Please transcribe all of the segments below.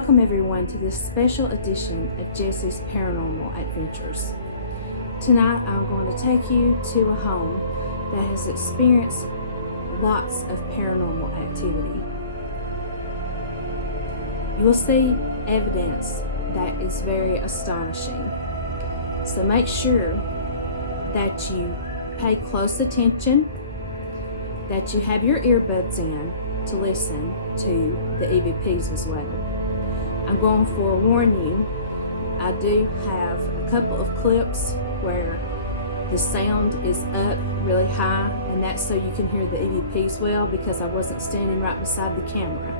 Welcome everyone to this special edition of Jessie's Paranormal Adventures. Tonight I'm going to take you to a home that has experienced lots of paranormal activity. You will see evidence that is very astonishing. So make sure that you pay close attention, that you have your earbuds in to listen to the EVPs as well. I'm going to forewarn you, I do have a couple of clips where the sound is up really high, and that's so you can hear the EVPs well, because I wasn't standing right beside the camera.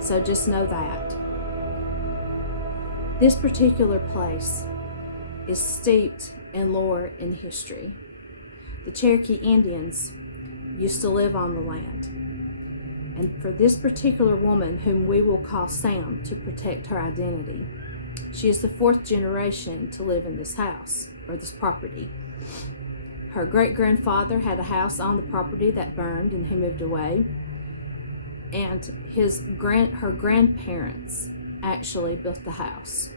So just know that. This particular place is steeped in lore and history. The Cherokee Indians used to live on the land. And for this particular woman, whom we will call Sam to protect her identity, she is the fourth generation to live in this house, or this property. Her great-grandfather had a house on the property that burned and he moved away. And her grandparents actually built the house.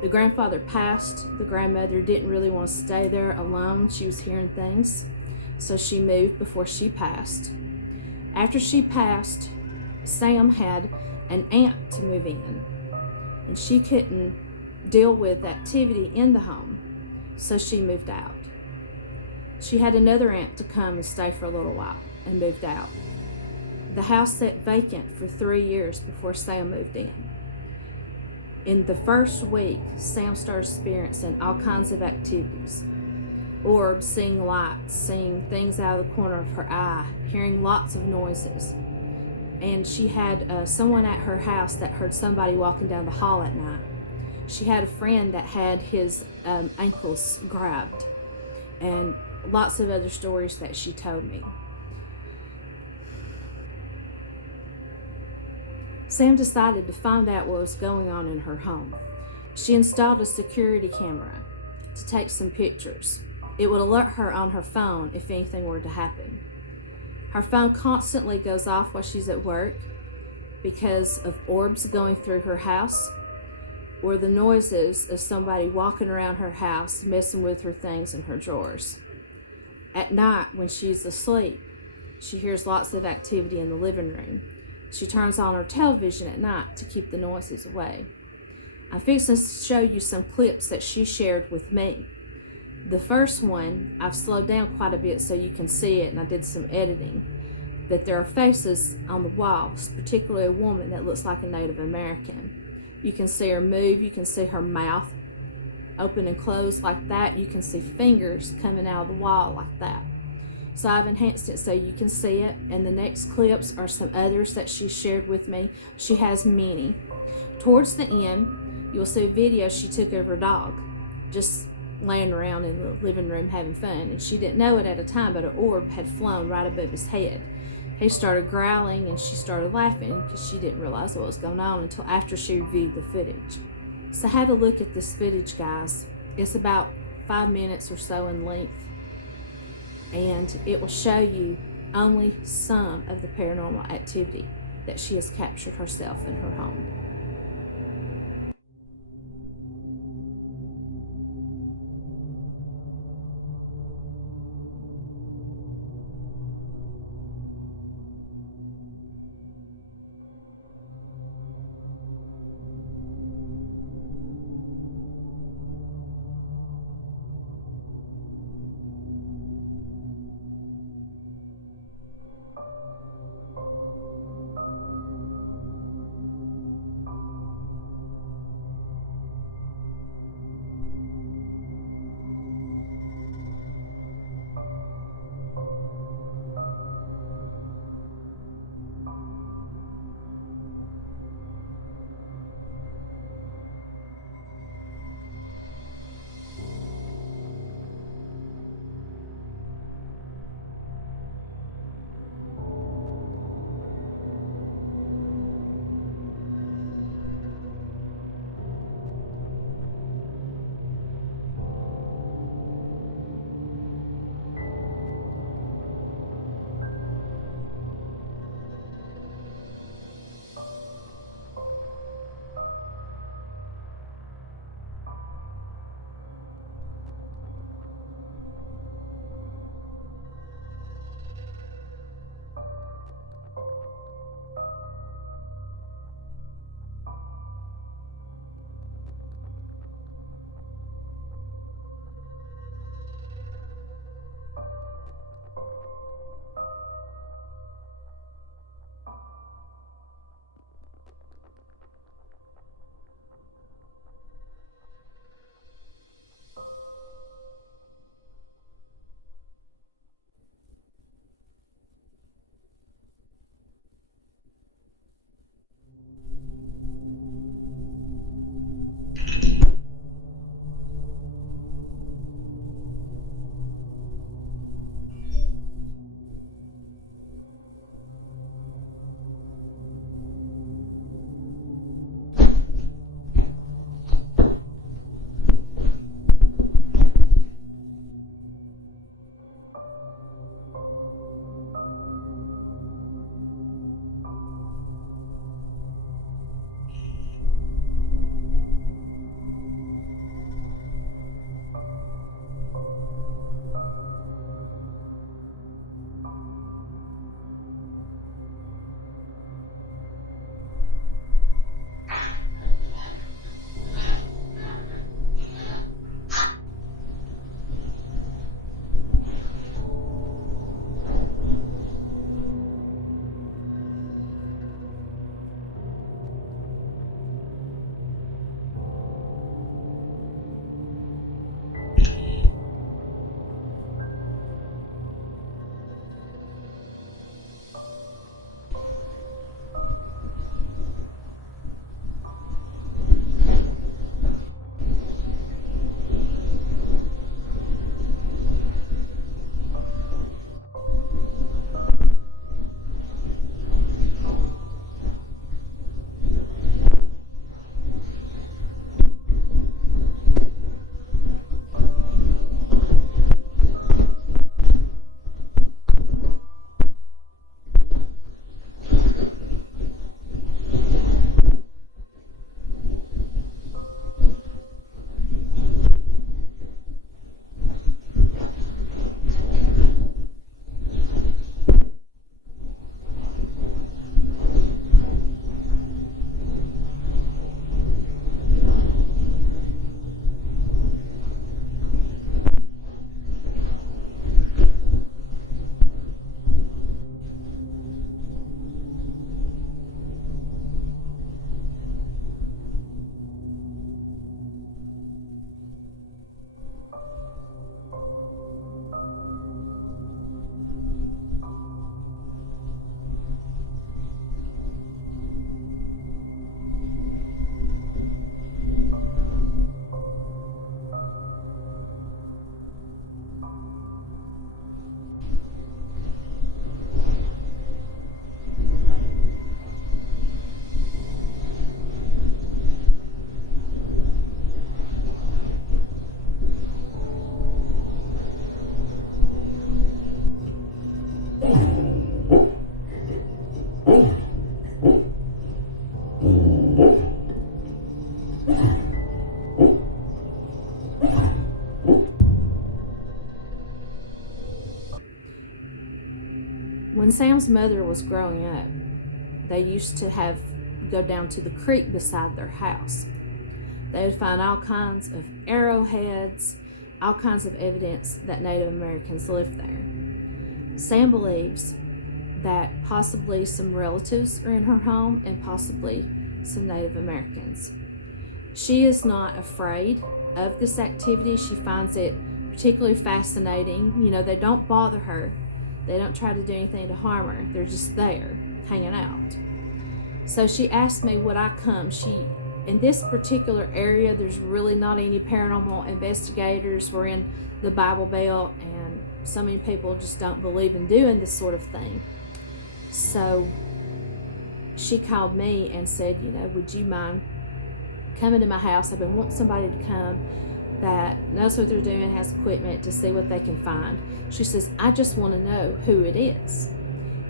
The grandfather passed. The grandmother didn't really want to stay there alone. She was hearing things, so she moved before she passed. After she passed, Sam had an aunt to move in, and she couldn't deal with activity in the home, so she moved out. She had another aunt to come and stay for a little while and moved out. The house sat vacant for 3 years before Sam moved in. In the first week, Sam started experiencing all kinds of activities. Orbs, seeing lights, seeing things out of the corner of her eye, hearing lots of noises. And she had someone at her house that heard somebody walking down the hall at night. She had a friend that had his ankles grabbed, and lots of other stories that she told me. Sam decided to find out what was going on in her home. She installed a security camera to take some pictures. It would alert her on her phone if anything were to happen. Her phone constantly goes off while she's at work because of orbs going through her house, or the noises of somebody walking around her house messing with her things in her drawers. At night, when she's asleep, she hears lots of activity in the living room. She turns on her television at night to keep the noises away. I'm fixing to show you some clips that she shared with me. The first one, I've slowed down quite a bit so you can see it, and I did some editing. But there are faces on the walls, particularly a woman that looks like a Native American. You can see her move, you can see her mouth open and close like that. You can see fingers coming out of the wall like that. So I've enhanced it so you can see it, and the next clips are some others that she shared with me. She has many. Towards the end, you'll see a video she took of her dog, just laying around in the living room having fun, and she didn't know it at the time, but an orb had flown right above his head. He started growling and she started laughing because she didn't realize what was going on until after she reviewed the footage. So have a look at this footage, guys. It's about 5 minutes or so in length, and it will show you only some of the paranormal activity that she has captured herself in her home. When Sam's mother was growing up, they used to go down to the creek beside their house. They would find all kinds of arrowheads, all kinds of evidence that Native Americans lived there. Sam believes that possibly some relatives are in her home and possibly some Native Americans. She is not afraid of this activity. She finds it particularly fascinating. You know, they don't bother her. They don't try to do anything to harm her. They're just there, hanging out. So she asked me, would I come? In this particular area, there's really not any paranormal investigators. We're in the Bible Belt, and so many people just don't believe in doing this sort of thing. So she called me and said, you know, would you mind coming to my house? I've been wanting somebody to come that knows what they're doing, has equipment to see what they can find. She says, I just want to know who it is.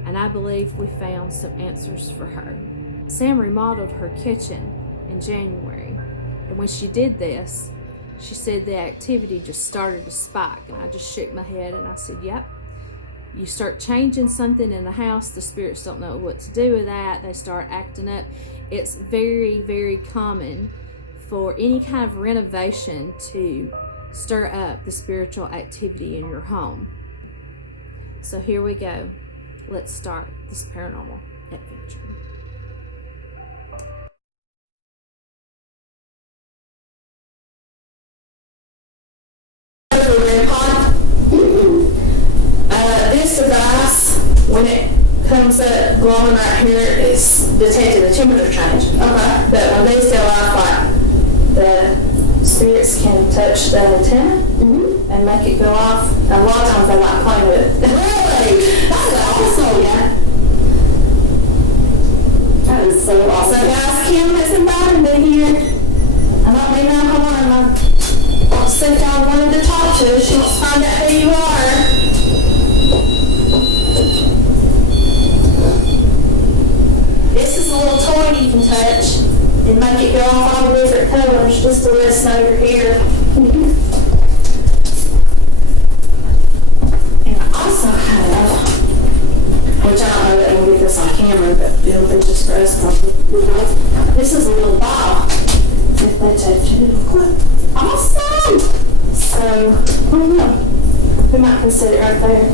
And I believe we found some answers for her. Sam remodeled her kitchen in January. And when she did this, she said the activity just started to spike. And I just shook my head and I said, yep. You start changing something in the house, the spirits don't know what to do with that. They start acting up. It's very, very common for any kind of renovation to stir up the spiritual activity in your home. So here we go. Let's start this paranormal adventure. This device, when it comes up glowing right here, it's detecting the temperature change. Okay. But when these go off, like, the spirits can touch the antenna and make it go off. And a lot of times they like playing with it. Really? That's awesome. Yeah. That is so awesome. So guys, Kim has invited me here. I don't mean no harm. I want to see if y'all wanted to talk to us. She wants to find out who you are. This is a little toy you can touch and make it go off all the different colors just to let us know you're here. And I also have, which I don't know that we'll get this on camera, but it'll be just for us. This is a little ball. If they touch it, it'll click. Awesome! So, I don't know. We might consider it right there.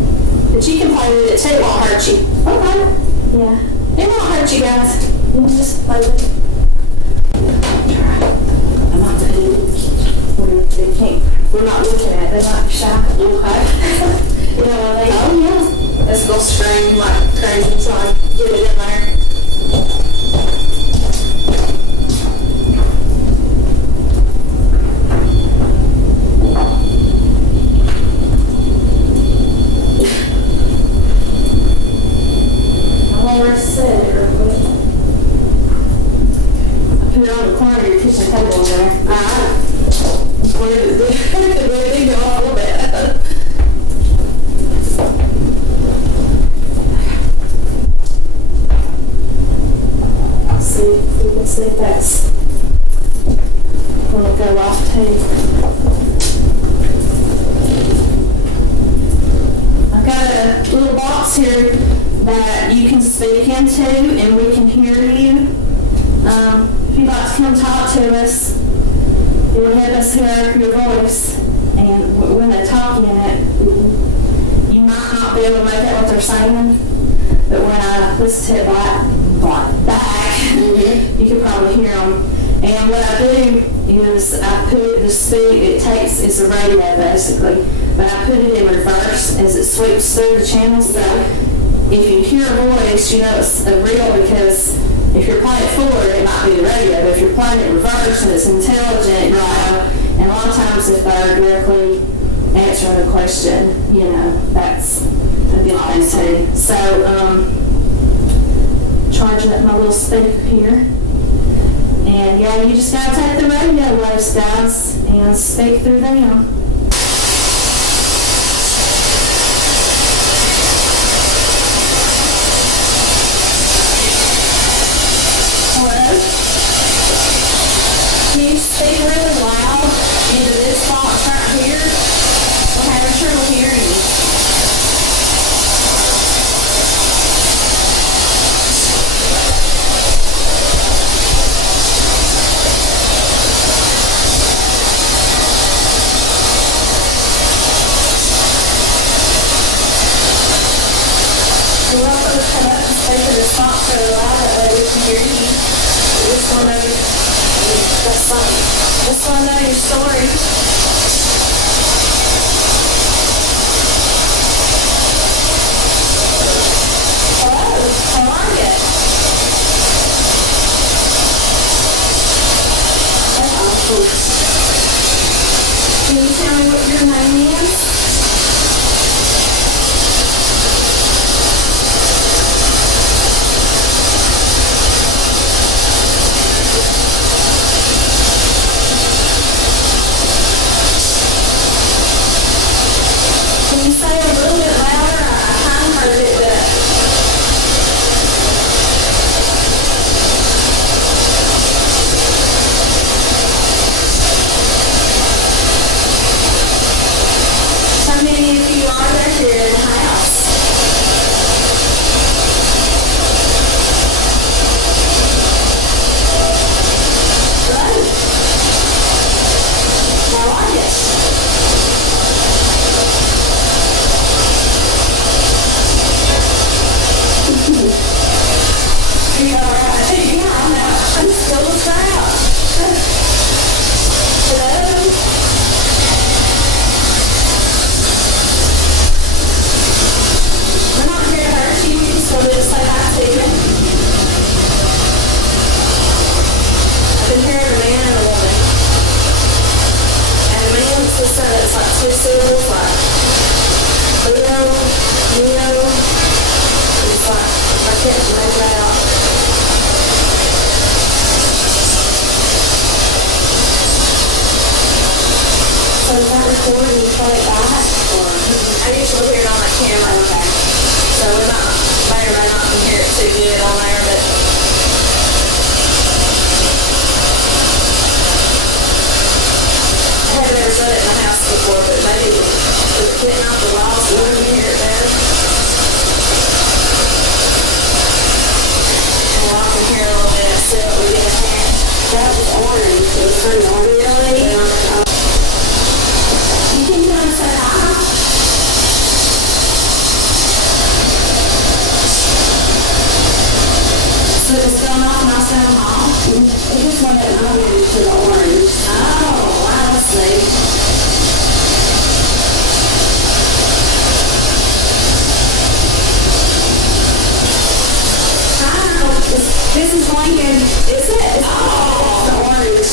But you can play with it too, it won't hurt you. Okay. Yeah. It won't hurt you guys. You can just play with it. I'm not going to do it. We're not looking at it. They're not shy. Okay. You know what I mean? Oh, yeah. Let's go scream like crazy so I get it in there. See if that's going to go off too. I've got a little box here that you can speak into and we can hear you. If you'd like to come talk to us, it will help us hear your voice. And when they're talking in it, you might not be able to make out what they're saying, but when I listen to it back, you can probably hear them. And what I do is I put the speed, it's a radio basically, but I put it in reverse as it sweeps through the channels. So if you hear a voice, you know it's real, because if you're playing it forward, it might be the radio, but if you're playing it reverse and it's intelligent, you know, and a lot of times if they're directly answering a question, you know, that's a good thing too. So, charging up my little speaker here. And yeah, you just gotta take the radio waves, guys, and speak through them. Hello? Can you speak really loud into this box right here? We're having trouble hearing you. come up and stay for this spot for a while, that way we can hear you. Just want to know just want to know your story. Hello, how are you? That's awesome. Can you tell me what your name is? Can you say a little bit louder? I kind of heard it, but... How many of you are there here in the house? Hello? How are you? Yeah, I'm still a crowd. Hello? We're not here to hurt you, we just wanted to say hi to you. I've been hearing a man and a woman. And the man just said it's like two syllables, like Leo. It's like, I can't make it out. So is that recording? You play it back? Or I usually hear it on my camera. Okay. So we may or may not can hear it too good on there, but I haven't ever done it in the house before, but maybe with getting off the walls so I can hear it better. Well, I can hear a little bit still. We get a hand. That was orange. It was pretty orange. Really? Yeah. You can come and say hi. So it was going off and I said hi. It just went to the orange. Oh, I see. This is Lincoln. Is it? Oh, it's the orange.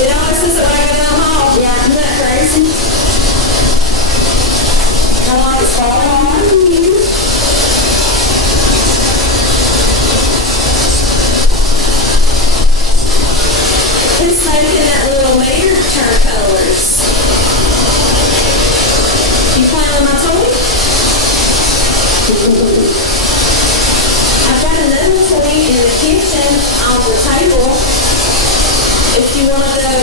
It always says it when I go down the hall. Yeah, isn't that crazy? How long it's falling on you? Who's making that little mirror turn colors? You playing with my toy? I've got another toy in the kitchen on the table. If you want to go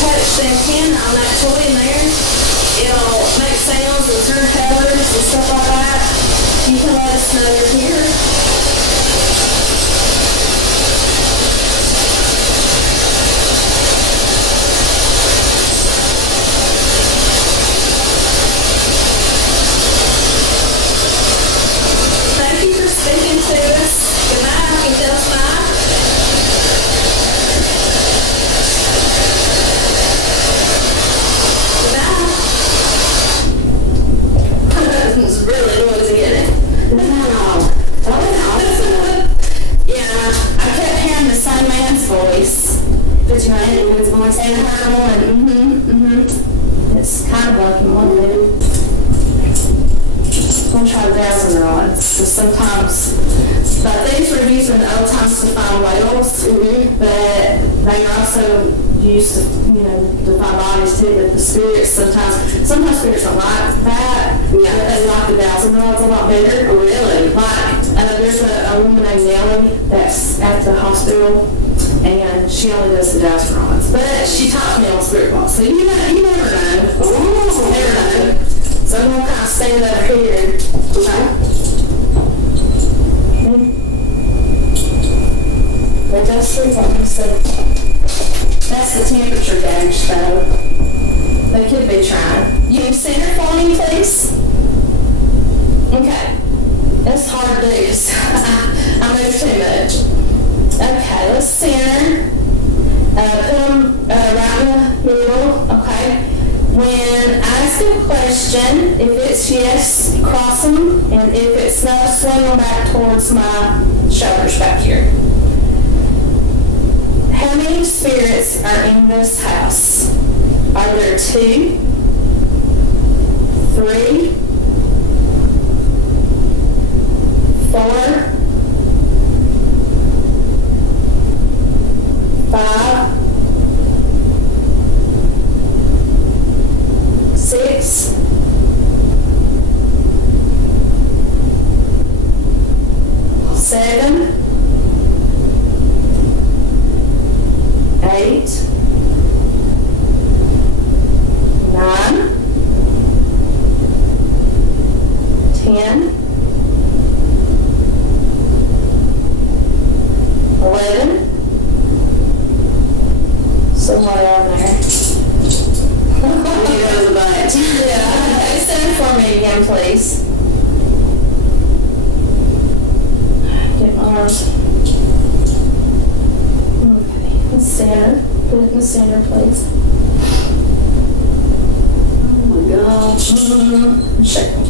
touch the antenna on that toy in there, it'll make sounds and turn colors and stuff like that. You can let us know you're here. Thank you for speaking to us. Goodbye. Can you tell us bye? This is really noisy, isn't it? Wow. That was awesome. Yeah, I kept hearing the same man's voice. But you know, his voice and her one. It's kind of like in one mood. I'm going to try the dowsing rods. So sometimes, but these were used in the old times to find whales, but they are also used to, to find bodies too. But the spirits sometimes spirits don't like that. Yeah, they like the dowsing rods a lot better. Oh, really? Like, there's a woman named Nellie that's at the hospital, and she only does the dowsing rods. But she taught me on spirit box, so you never know. Oh, never know. So I'm going to kind of stand over here. Okay. They just sleep on me, so that's the temperature gauge, though. They could be trying. You can center for me, please? Okay. That's hard. When I ask a question, if it's yes, cross them, and if it's no, swing them back towards my shoulders back here. How many spirits are in this house? Are there 2, 3, 4, 5, 6, 7, 8, 9, 10, 11, somewhere down there. That was a bunch. Yeah, okay, stand for me again, please. Get my arms. Okay, in the center. Put it in the center, please. Oh my God. Shake them.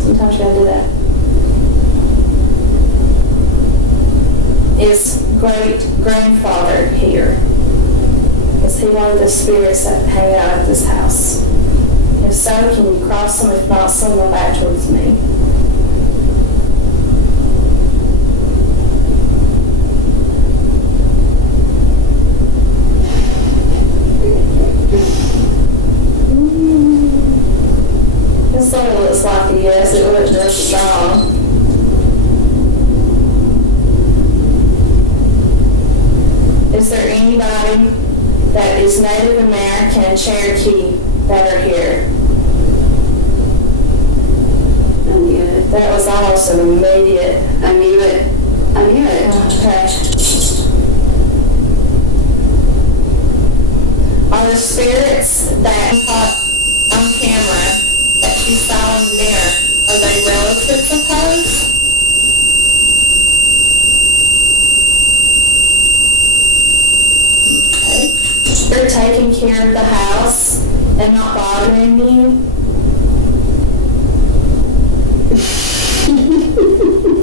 Sometimes you gotta do that. Is great-grandfather here? Is he one of the spirits that hang out at this house? If so, can you cross them? If not, send them back towards me. This sort of looks like a yes. It wasn't just strong. Is there anybody that is Native American and Cherokee that are here? I knew it. That was almost an immediate. I knew it. I knew it. Okay. Are the spirits that caught on camera that you saw in the mirror, are they relatives of hers? Okay. They're taking care of the house and not bothering you?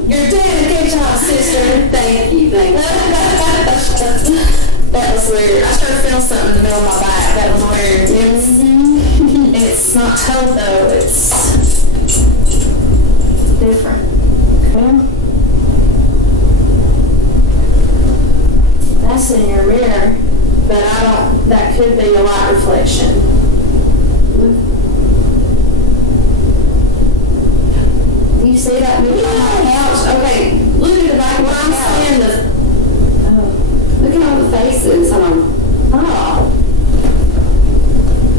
You're doing a good job, sister. Thank you. Thank you. That was weird. I started feeling something in the middle of my back. That was weird. It's not toad though. It's different. Okay. That's in your mirror, but I don't. That could be a light reflection. Do you see that movie on my couch? Okay, look at the back of my I'm couch. seeing the. Oh. Look at all the faces. Hold on. Oh.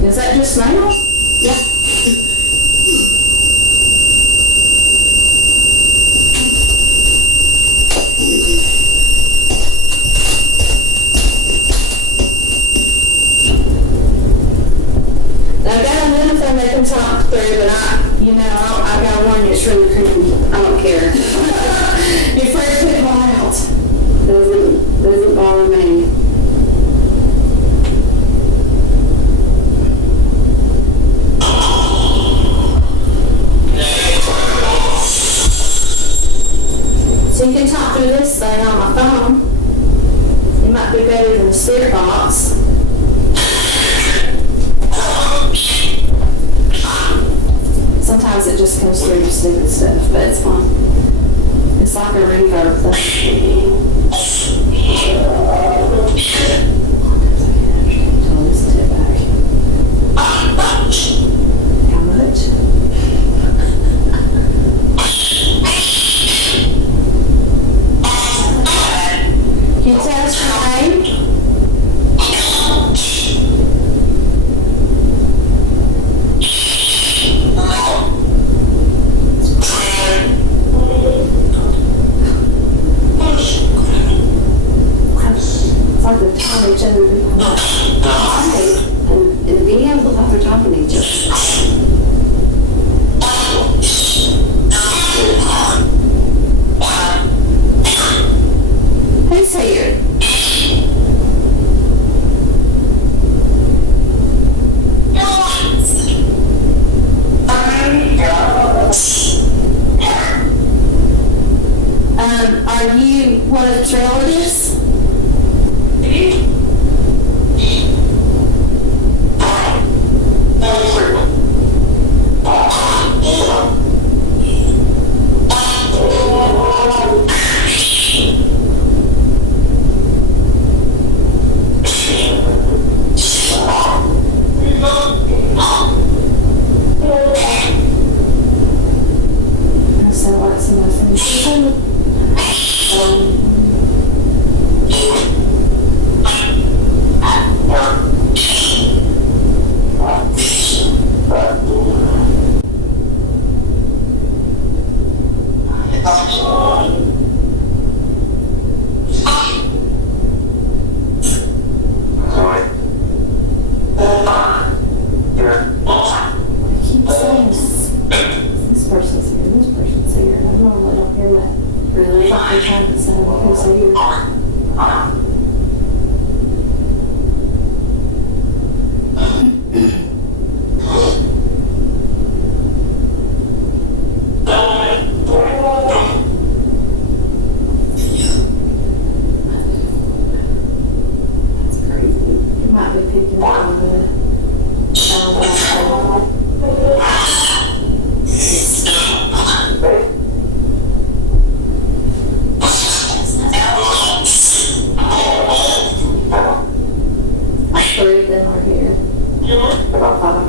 Is that just now? Yeah. I've got another thing they can talk through, but I got one that's really creepy. I don't care. You're afraid to put it out. Doesn't bother me. So you can talk through this thing on my phone. It might be better than the spirit box. Sometimes it just comes through stupid stuff.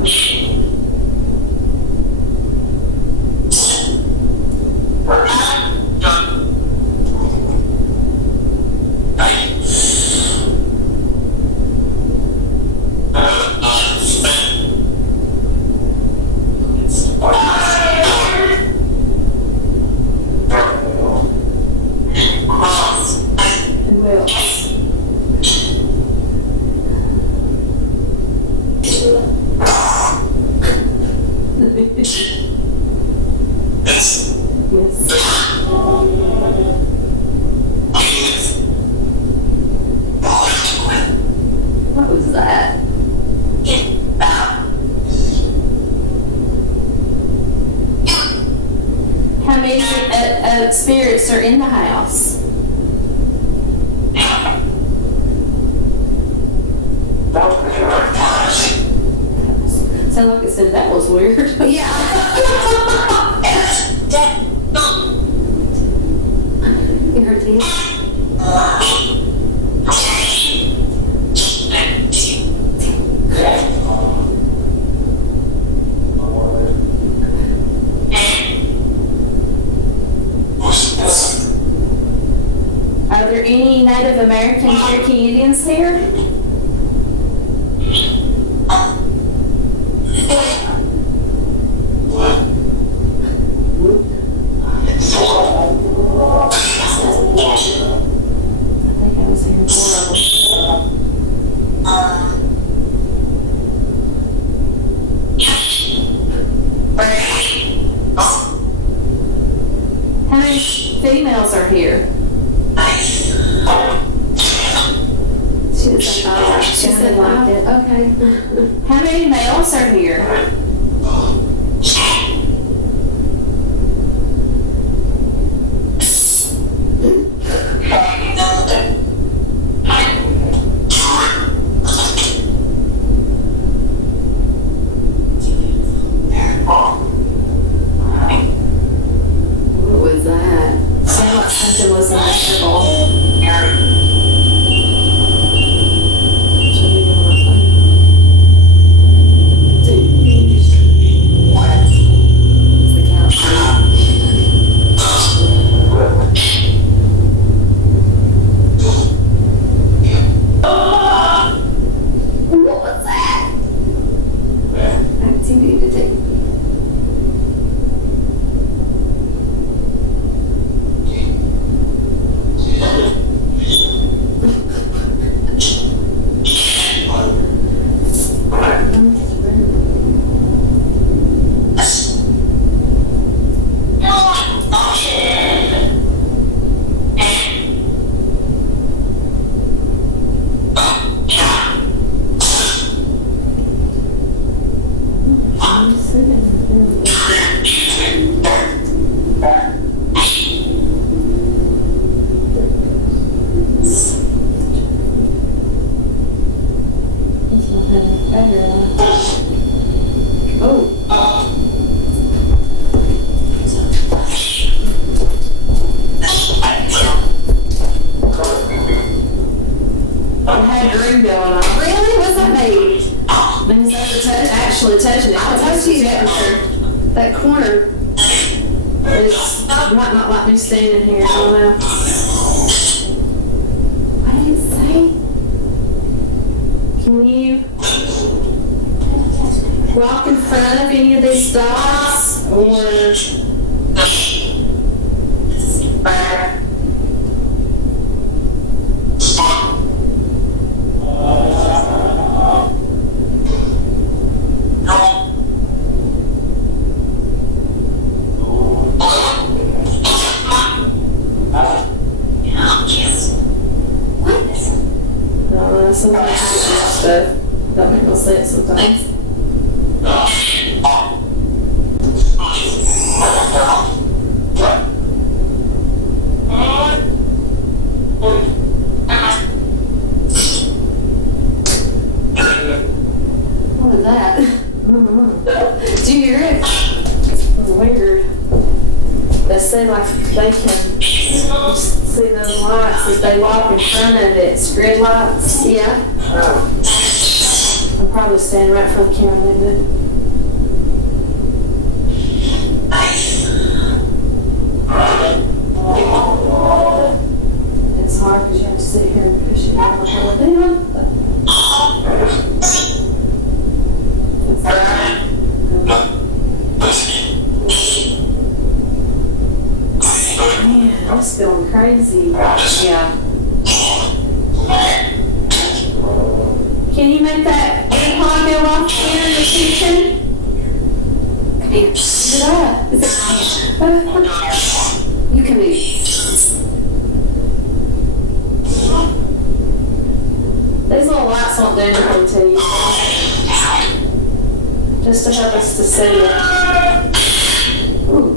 about me. Who else? What was that? How many spirits are in the house? Sound like it said that was weird. Yeah. You heard it? Are there any Native American Cherokee Indians here? I think I was hearing 4 of them. How many females are here? She was like, oh, She she said sounded like no. it. Okay. How many males are here? What was that? Sounded like something was in the table. It's the couch. What was that? Activity detected. It had a dream going on. Really? What's that made? Instead of actually touching it, I told you that corner. It's might not like me standing here. I don't know. What did it say? Can you walk in front of any of these dogs or? No, sometimes stuff don't make no sense sometimes. What was that? Did you hear it? It's weird. They say like they can see those lights as they walk in front of it, grid lights. Yeah. I probably standing right in front of the camera, isn't it? It's hard because you have to sit here and push it down. Man, it's going crazy. Yeah. Can you make that AirPod go off here in the kitchen? Come here. Is it up? Is it? You can move. These little lights won't do anything to you. Just to help us to see it. Ooh.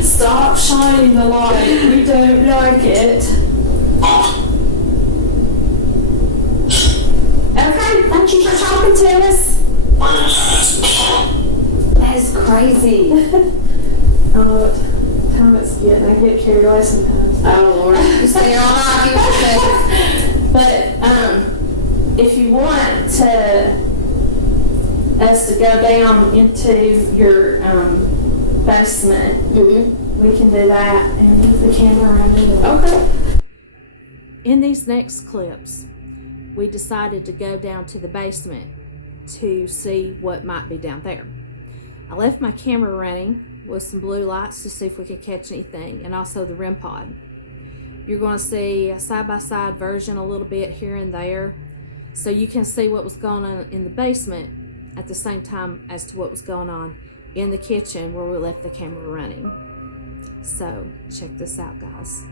Stop shining the light. We don't like it. Okay, thank you for talking to us. That is crazy. I don't know what time it's getting. I get carried away sometimes. Oh, Lord. You stay here all night, you will say. But if you want us to go down into your basement, we can do that and move the camera around in it. Okay. In these next clips, we decided to go down to the basement to see what might be down there. I left my camera running with some blue lights to see if we could catch anything, and also the REM pod. You're going to see a side-by-side version a little bit here and there, so you can see what was going on in the basement at the same time as to what was going on in the kitchen where we left the camera running. So check this out, guys.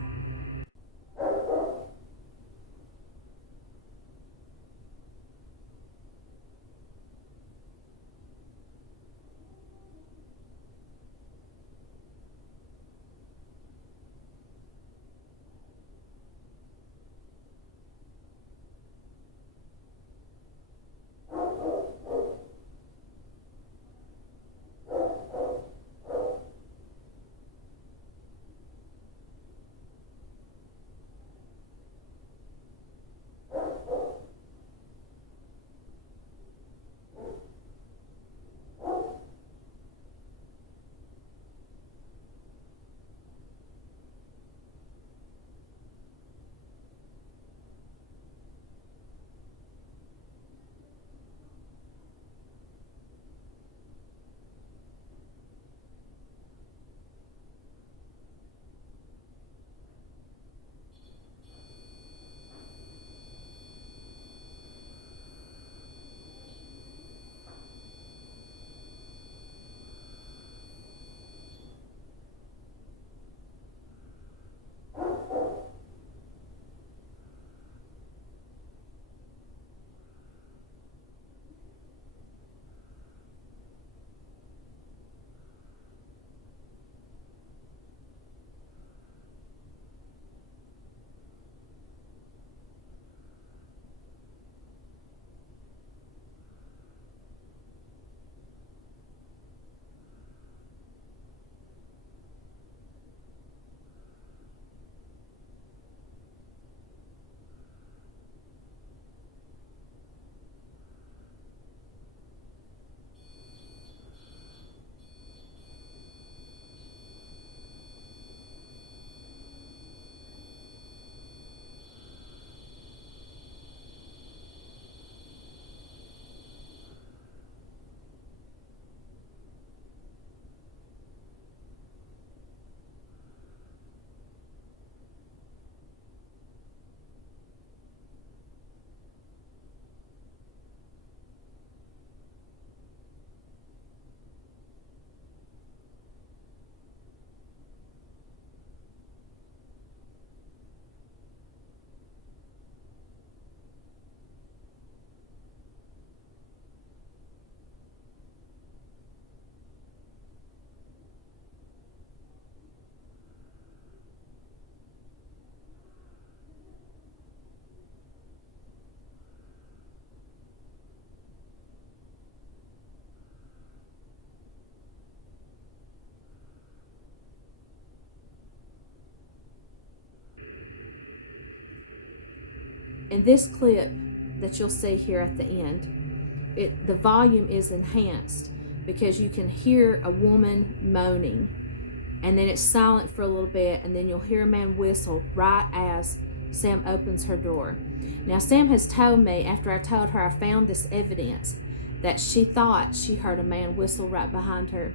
In this clip that you'll see here at the end, the volume is enhanced because you can hear a woman moaning, and then it's silent for a little bit, and then you'll hear a man whistle right as Sam opens her door. Now, Sam has told me, after I told her I found this evidence, that she thought she heard a man whistle right behind her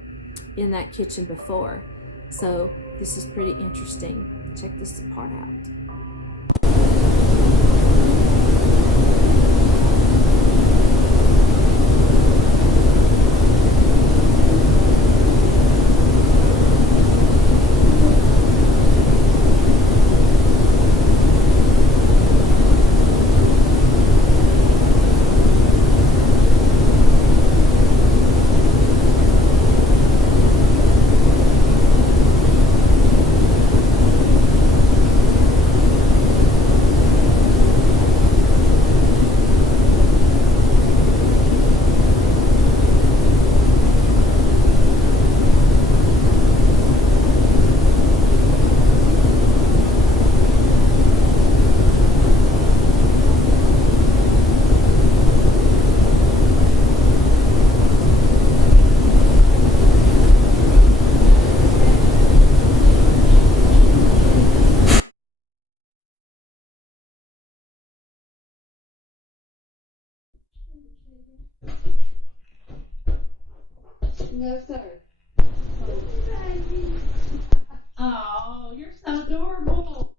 in that kitchen before. So this is pretty interesting. Check this part out. No, sir. Oh, you're so adorable.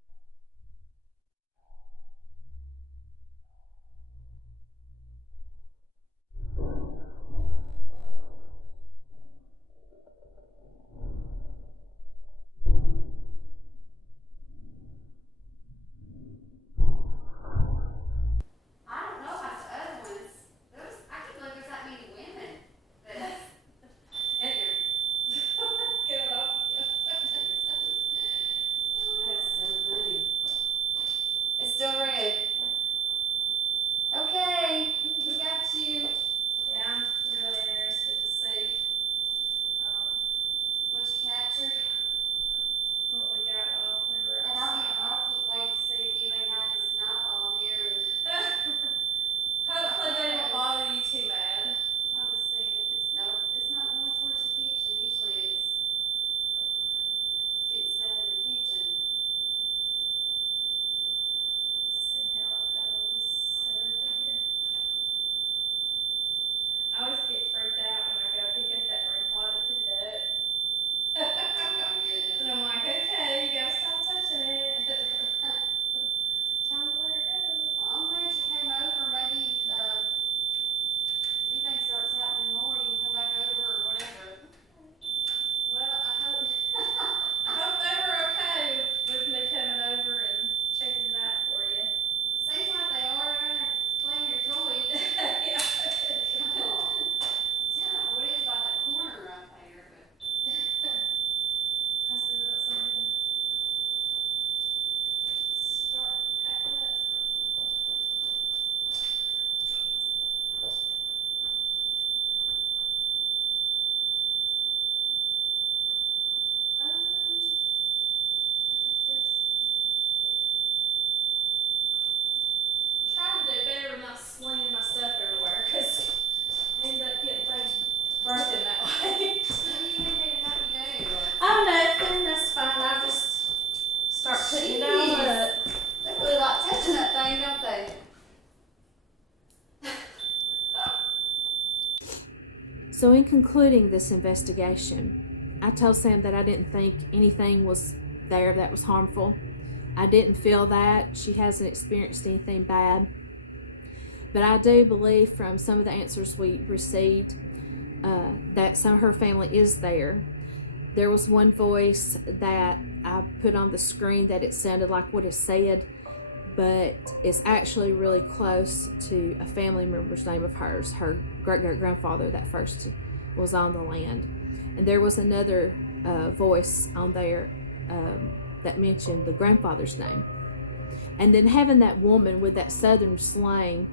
I don't know about the other ones. I can't believe there's that many women. And you're going off. That's so funny. It's still red. Okay, we got you. Yeah, I'm really interested to see What you captured. what we got while we were And I'll keep waiting to see if anything happens not while I'm here. Hopefully they don't bother you too bad. Trying to see if it's not going towards the kitchen. Usually it's set in the kitchen. Let's see how I've got all this set up in here. I always get freaked out when I go pick up that ring pot to put it up. Oh my goodness. And I'm like, okay, you gotta stop touching it. Time to let her go. I'm glad you came over. Maybe anything starts happening more, you can come back over or whatever. Well, I hope they were okay with me coming over and checking it out for you. Seems like they are. They're in there playing your toy. Yeah. Yeah, what is about that corner right there? But I said that somebody can start packing up. Trying to do better with not slinging my stuff everywhere, because I end up getting things broken that way. what do you need me to help you do? Oh, nothing. That's fine. I'll just start putting it all up. They really like touching that thing, don't they? So in concluding this investigation, I told Sam that I didn't think anything was there that was harmful. I didn't feel that. She hasn't experienced anything bad. But I do believe from some of the answers we received that some of her family is there. There was one voice that I put on the screen that it sounded like what it said, but it's actually really close to a family member's name of hers, her great-great-grandfather that first was on the land. And there was another voice on there that mentioned the grandfather's name. And then having that woman with that southern slang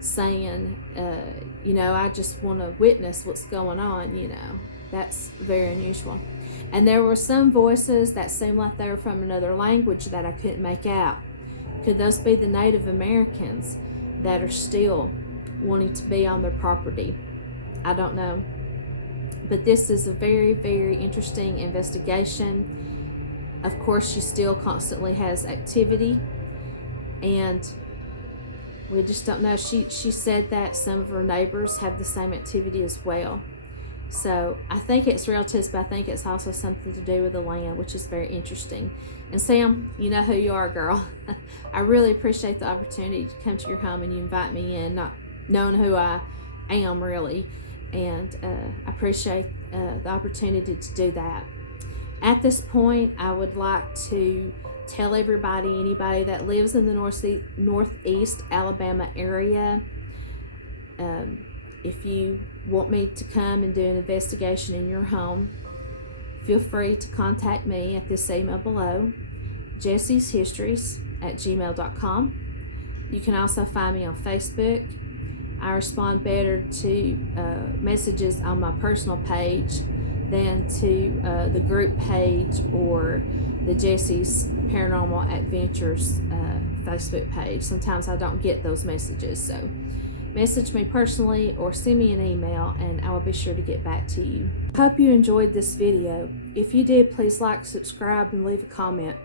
saying, I just want to witness what's going on, that's very unusual. And there were some voices that seemed like they were from another language that I couldn't make out, Could those be the Native Americans that are still wanting to be on their property? I don't know. But this is a very, very interesting investigation. Of course, she still constantly has activity, and we just don't know. She said that some of her neighbors have the same activity as well. So I think it's relatives, but I think it's also something to do with the land, which is very interesting. And Sam, you know who you are, girl. I really appreciate the opportunity to come to your home and you invite me in, not knowing who I am really. And I appreciate the opportunity to do that. At this point, I would like to tell everybody, anybody that lives in the northeast Alabama area, if you want me to come and do an investigation in your home, feel free to contact me at this email below, jessieshistories@gmail.com. You can also find me on Facebook. I respond better to messages on my personal page than to the group page or the Jessie's Paranormal Adventures Facebook page. Sometimes I don't get those messages, so message me personally or send me an email and I will be sure to get back to you. I hope you enjoyed this video. If you did, please like, subscribe, and leave a comment.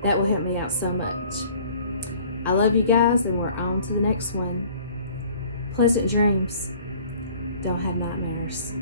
That will help me out so much. I love you guys, and we're on to the next one. Pleasant dreams. Don't have nightmares.